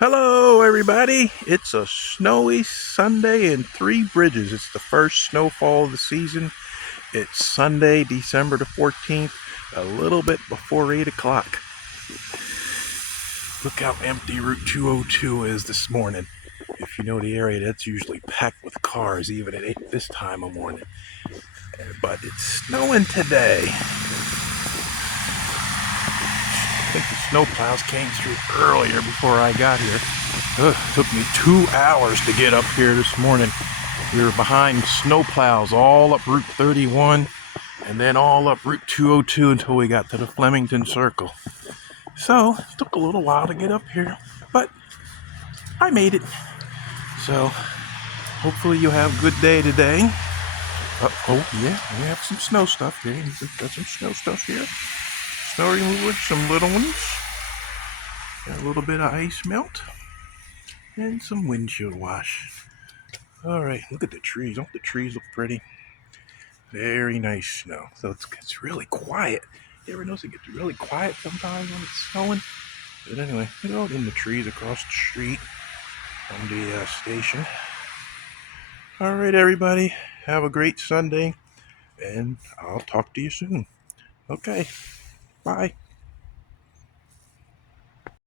Hello, everybody. It's a snowy Sunday in Three Bridges. It's the first snowfall of the season. It's Sunday, December the 14th, a little bit before 8 o'clock. Look how empty Route 202 is this morning. If you know the area, that's usually packed with cars, even at 8 this time of morning. But it's snowing today. I think the snowplows came through earlier before I got here. It took me 2 hours to get up here this morning. We were behind snowplows all up Route 31 and then all up Route 202 until we got to the Flemington Circle. So it took a little while to get up here, but I made it. So hopefully you have a good day today. Oh yeah, we have some snow stuff here. Got some snow stuff here. Snow remover, some little ones. Got a little bit of ice melt. And some windshield wash. Alright, look at the trees. Don't the trees look pretty? Very nice snow. So it's really quiet. You ever notice it gets really quiet sometimes when it's snowing? But anyway, in the trees across the street from the station. Alright, everybody. Have a great Sunday. And I'll talk to you soon. Okay. Bye.